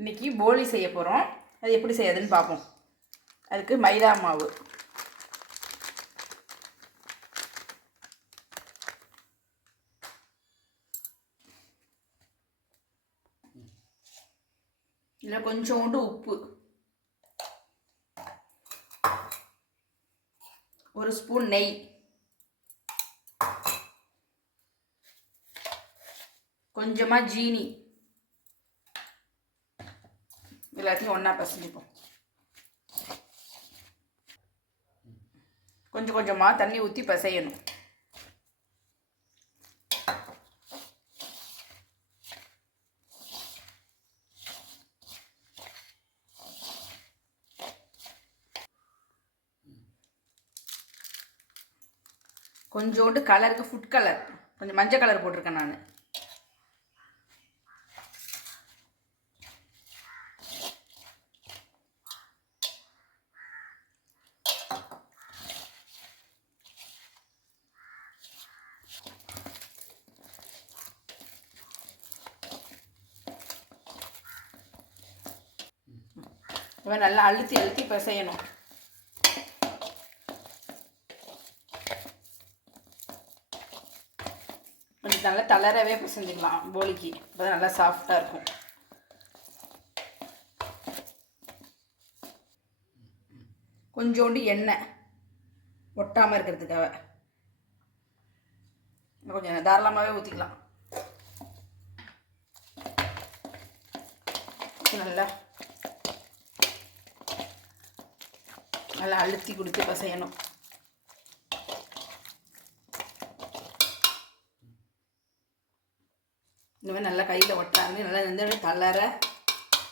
இன்றைக்கி போலி செய்ய போகிறோம் அது எப்படி செய்யறதுன்னு பார்ப்போம். அதுக்கு மைதா மாவு. இதில் கொஞ்சோண்டு உப்பு. ஒரு ஸ்பூன் நெய். கொஞ்சமாக ஜீனி. எல்லாத்தையும் ஒன்றா பசஞ்சுப்போம். கொஞ்சம் கொஞ்சமாக தண்ணி ஊற்றி பசையணும். கொஞ்சோண்டு கலருக்கு ஃபுட் கலர் கொஞ்சம் மஞ்சள் கலர் போட்டிருக்கேன் நான். இவன் நல்லா அழுத்தி அழுத்தி பிசையணும். கொஞ்சம் நல்லா தளரவே பிசைஞ்சிக்கலாம் போலிக்கு. அப்போ நல்லா சாஃப்டாக இருக்கும். கொஞ்சோண்டு எண்ணெய் ஒட்டாமல் இருக்கிறதுக்காக. கொஞ்சம் தாராளமாகவே ஊற்றிக்கலாம் நல்லா நல்லா அழுத்தி கொடுத்து பசையணும். இந்த மாதிரி நல்லா கையில் ஒட்டாந்து நல்லா இந்த கலரை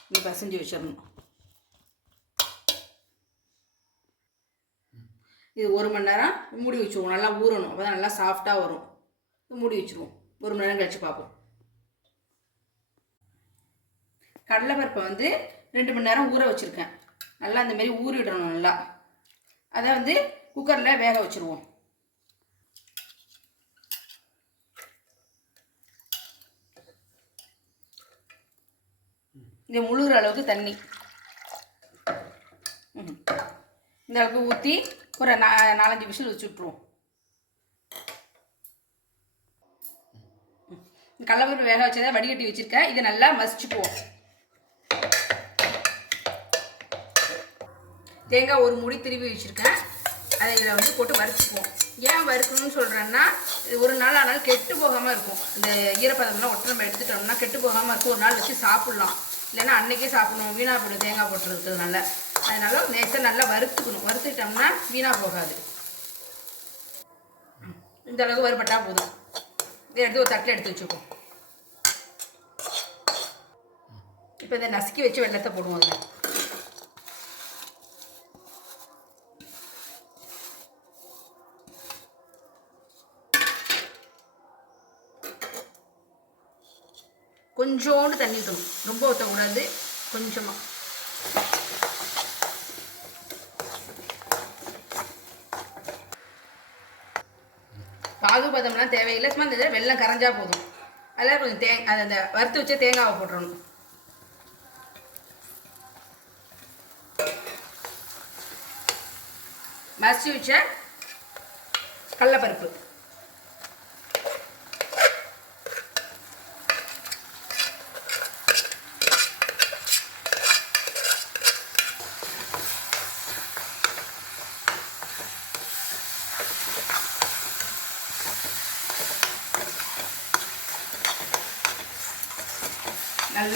இப்படி பசைஞ்சு வச்சிடணும். இது ஒரு மணி நேரம் மூடி வச்சுருவோம். நல்லா ஊறணும். அப்போ தான் நல்லா சாஃப்டாக வரும். மூடி வச்சுருவோம். ஒரு மணி நேரம் கழித்து பார்ப்போம். கடலைப்பருப்பை வந்து ரெண்டு மணி நேரம் ஊற வச்சுருக்கேன். நல்லா இந்தமாரி ஊறிடணும் நல்லா. அதை வந்து குக்கரில் வேக வச்சுருவோம். இது முழுகிற அளவுக்கு தண்ணி. இந்த அளவுக்கு ஊற்றி ஒரு நா நாலஞ்சு விசில் வச்சு விட்ருவோம் கடலப்பருப்பு வேக வச்சதை வடிகட்டி வச்சுருக்கேன். இதை நல்லா மசிச்சுக்குவோம். தேங்காய் ஒரு முடி திருவி வச்சுருக்கேன். அதை இதில் வந்து போட்டு வறுத்துக்குவோம். ஏன் வறுக்கணும்னு சொல்கிறேன்னா இது ஒரு நாள் ஆனாலும் கெட்டு போகாமல் இருக்கும். இந்த ஈரப்பதம்லாம் ஒட்டு நம்ம எடுத்துட்டோம்னா கெட்டு போகாமல் இருக்கும். ஒரு நாள் வச்சு சாப்பிட்லாம். இல்லைன்னா அன்னைக்கே சாப்பிடணும். வீணாக போடும் தேங்காய் போட்டுருக்கிறதுனால அதனால் நேற்று நல்லா வறுத்துக்கணும். வறுத்துட்டோம்னா வீணாக போகாது. இந்த அளவுக்கு வறுபட்டால் போதும். இதை எடுத்து ஒரு தட்டில் எடுத்து வச்சுக்கோம் இப்போ இதை நசுக்கி வச்சு வெள்ளத்தை போடுவோம் அதில். கொஞ்சோண்டு தண்ணி ஊற்றணும் ரொம்ப ஊற்றக்கூடாது கொஞ்சமாக பாகுபதம்லாம் தேவையில்லை. சும்மா இந்த வெள்ளம் கரைஞ்சா போதும். அதில் கொஞ்சம் தே அது அந்த வறுத்து வச்ச தேங்காவை போட்டுடணும் மசிச்சு வச்ச கடலப்பருப்பு.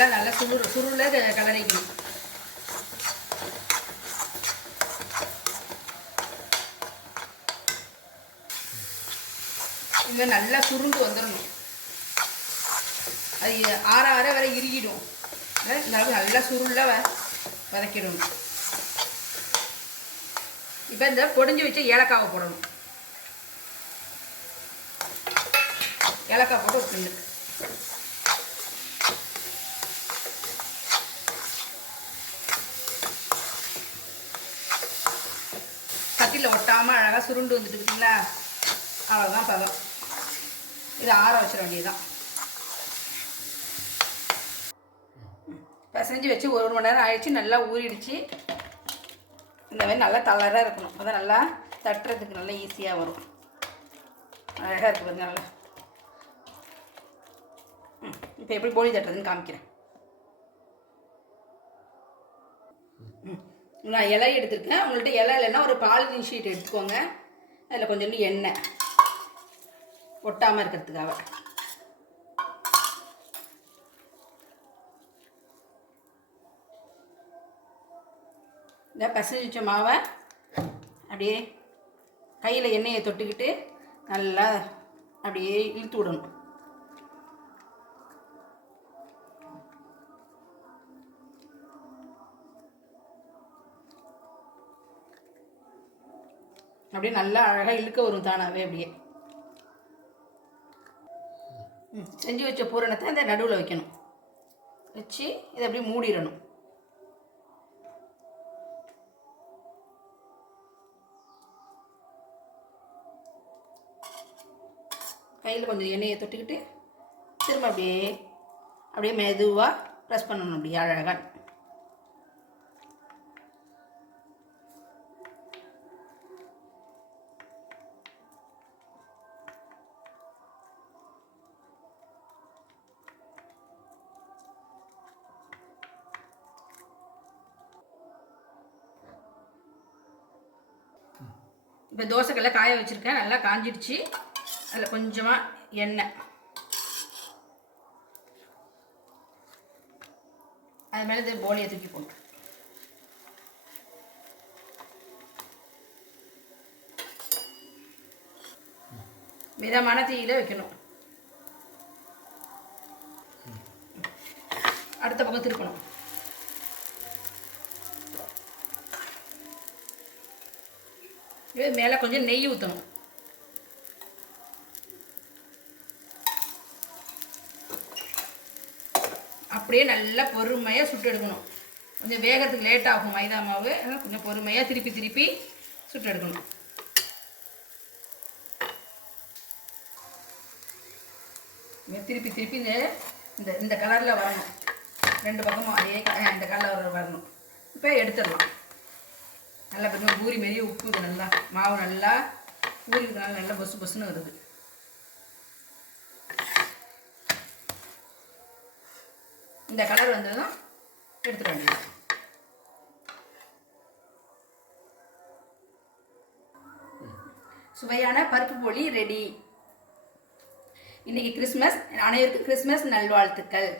நல்லா நல்லா சுருள் சுருள கலரிக்கணும். இங்கே நல்லா சுருண்டு வந்துடணும் அது ஆற ஆற வரை இறுகிடும். நல்லா சுருள வ வதக்கிடணும். இப்போ இந்த பொடிஞ்சு வச்ச ஏலக்காவை போடணும். ஏலக்காய் போட்டு ஒரு கிண்டு ஒட்டாமல் அழகாக சுருண்டு வந்துட்டு இருக்குங்களா? அவ்வளோதான் பதம். இதை ஆற வச்சிட வேண்டியதுதான். பிசைஞ்சு வச்சு ஒரு மணி நேரம் ஆயிடுச்சு நல்லா ஊறிடுச்சு. இந்த மாதிரி நல்லா தளராக இருக்கணும். அப்போ நல்லா தட்டுறதுக்கு நல்லா ஈஸியாக வரும். அழகாக இருக்குது கொஞ்சம் நல்லா. இப்போ எப்படி போலி தட்டுறதுன்னு காமிக்கிறேன். ம். நான் இலை எடுத்திருக்கேன். உங்கள்கிட்ட இலை இல்லைன்னா ஒரு பாலிதீன் ஷீட் எடுத்துக்கோங்க. அதில் கொஞ்சோண்டு எண்ணெய் ஒட்டாமல் இருக்கிறதுக்காக. இந்த பசஞ்சு வச்ச மாவை அப்படியே கையில் எண்ணெயை தொட்டுக்கிட்டு நல்லா அப்படியே இழுத்து விடணும். அப்படியே நல்லா அழகாக இழுக்க வரும் தானாகவே அப்படியே. செஞ்சு வச்ச பூரணத்தை அந்த நடுவில் வைக்கணும். வச்சு இதை அப்படியே மூடிடணும். கையில் கொஞ்சம் எண்ணெயை தொட்டுக்கிட்டு திரும்ப அப்படியே அப்படியே மெதுவாக ப்ரெஸ் பண்ணணும் அப்படியே அழகாக இப்போ தோசைக்கெல்லாம் காய வச்சுருக்கேன். நல்லா காஞ்சிடுச்சு. அதில் கொஞ்சமாக எண்ணெய். அது மேலே இந்த போலியை தூக்கி போட்டு மிதமான தீயில வைக்கணும். அடுத்த பக்கம் திருப்பணும். இது மேலே கொஞ்சம் நெய் ஊற்றணும் அப்படியே நல்லா பொறுமையாக சுட்டு எடுக்கணும். கொஞ்சம் வேகிறதுக்கு லேட் ஆகும் மைதா மாவு. கொஞ்சம் பொறுமையாக திருப்பி திருப்பி சுட்டு எடுக்கணும். திருப்பி திருப்பி இந்த இந்த இந்த கலரில் வரணும். ரெண்டு பக்கமும் அதே இந்த கலரில் வரணும். இப்போ எடுத்துடலாம். நல்லா பார்த்தீங்கன்னா பூரி மாரியே உப்பு நல்லா மாவு நல்லா பூரி இருக்கனால நல்லா பொசு பொசுன்னு வருது. இந்த கலர் வந்ததும் எடுத்துட வேண்டியது. சுவையான பருப்பு போலி ரெடி இன்னைக்கு கிறிஸ்மஸ் அனைவருக்கும் கிறிஸ்மஸ் நல்வாழ்த்துக்கள்.